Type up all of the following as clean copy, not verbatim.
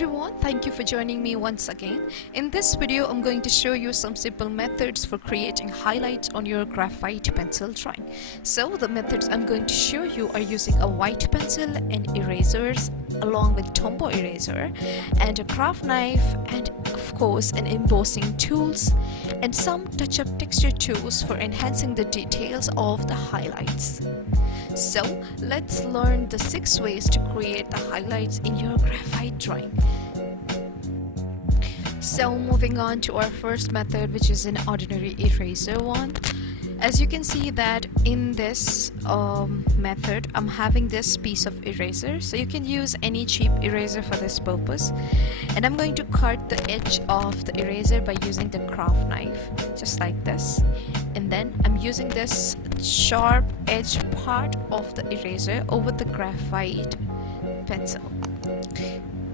everyone, thank you for joining me once again. In this video, I'm going to show you some simple methods for creating highlights on your graphite pencil drawing. So the methods I'm going to show you are using a white pencil and erasers along with Tombow eraser and a craft knife and of course an embossing tools and some touch-up texture tools for enhancing the details of the highlights. So let's learn the 6 ways to create the highlights in your graphite drawing. So moving on to our first method, which is an ordinary eraser one. As you can see that in this method, I'm having this piece of eraser. So you can use any cheap eraser for this purpose. And I'm going to cut the edge of the eraser by using the craft knife, just like this. And then I'm using this sharp edge part of the eraser over the graphite pencil,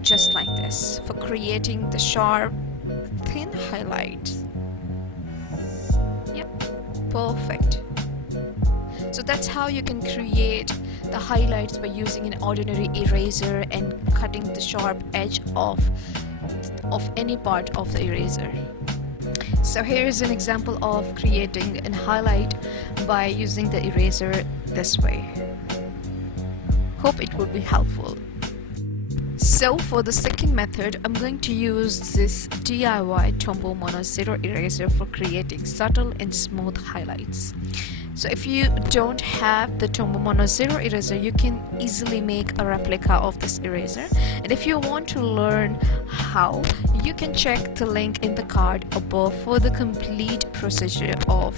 just like this, for creating the sharp, thin highlights. Yep, perfect. So that's how you can create the highlights by using an ordinary eraser and cutting the sharp edge of any part of the eraser. So here is an example of creating a highlight by using the eraser this way. Hope it will be helpful. So for the second method, I'm going to use this DIY Tombow Mono Zero eraser for creating subtle and smooth highlights. So if you don't have the Tombow Mono Zero eraser, you can easily make a replica of this eraser. And if you want to learn how, you can check the link in the card above for the complete procedure of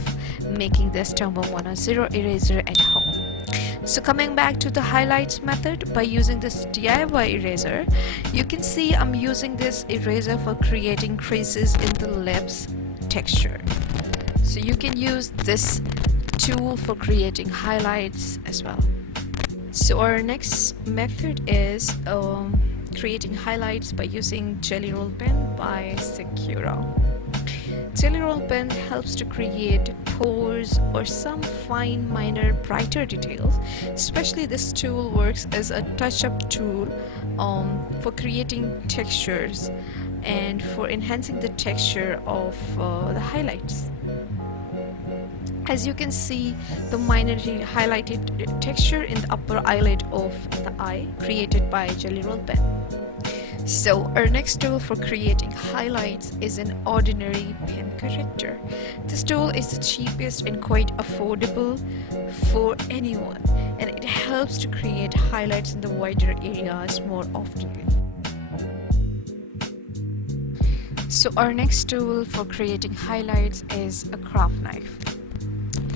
making this Tombow Mono Zero eraser at home. So coming back to the highlights method, by using this DIY eraser, you can see I'm using this eraser for creating creases in the lips texture. So you can use this tool for creating highlights as well. So our next method is creating highlights by using Jelly Roll Pen by Sakura. Jelly Roll Pen helps to create pores or some fine minor brighter details. Especially this tool works as a touch-up tool for creating textures and for enhancing the texture of the highlights. As you can see, the minorly highlighted texture in the upper eyelid of the eye created by Jelly Roll Pen. So our next tool for creating highlights is an ordinary pen corrector. This tool is the cheapest and quite affordable for anyone, and it helps to create highlights in the wider areas more often. So our next tool for creating highlights is a craft knife.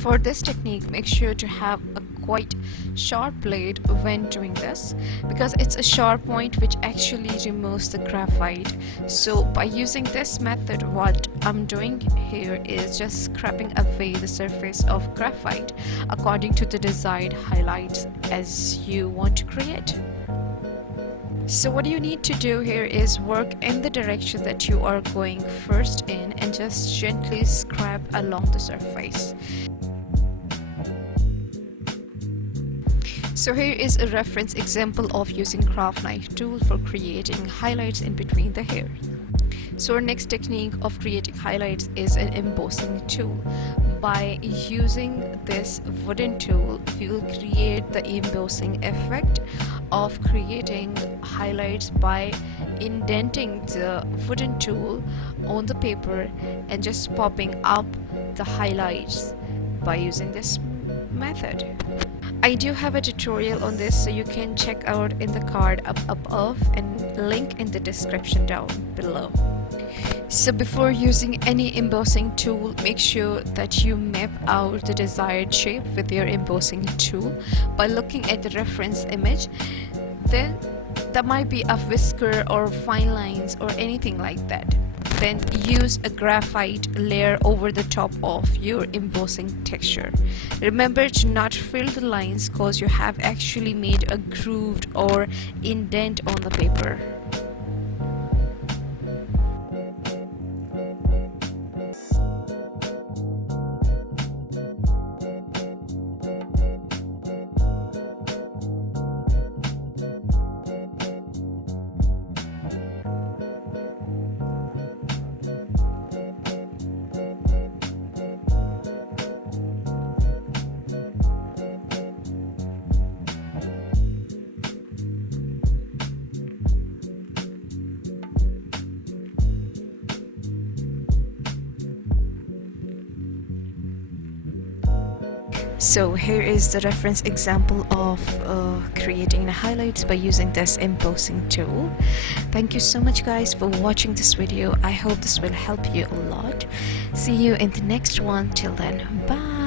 For this technique, make sure to have a quite sharp blade when doing this, because it's a sharp point which actually removes the graphite. So by using this method, what I'm doing here is just scraping away the surface of graphite according to the desired highlights as you want to create. So what you need to do here is work in the direction that you are going first in and just gently scrap along the surface. So here is a reference example of using craft knife tool for creating highlights in between the hair. So our next technique of creating highlights is an embossing tool. By using this wooden tool, we will create the embossing effect of creating highlights by indenting the wooden tool on the paper and just popping up the highlights by using this method. I do have a tutorial on this, so you can check out in the card up above and link in the description down below. So before using any embossing tool, make sure that you map out the desired shape with your embossing tool by looking at the reference image. Then there might be a whisker or fine lines or anything like that. Then use a graphite layer over the top of your embossing texture. Remember to not fill the lines because you have actually made a grooved or indent on the paper. So here is the reference example of creating the highlights by using this embossing tool. Thank you so much guys for watching this video. I hope this will help you a lot. See you in the next one. Till then, bye.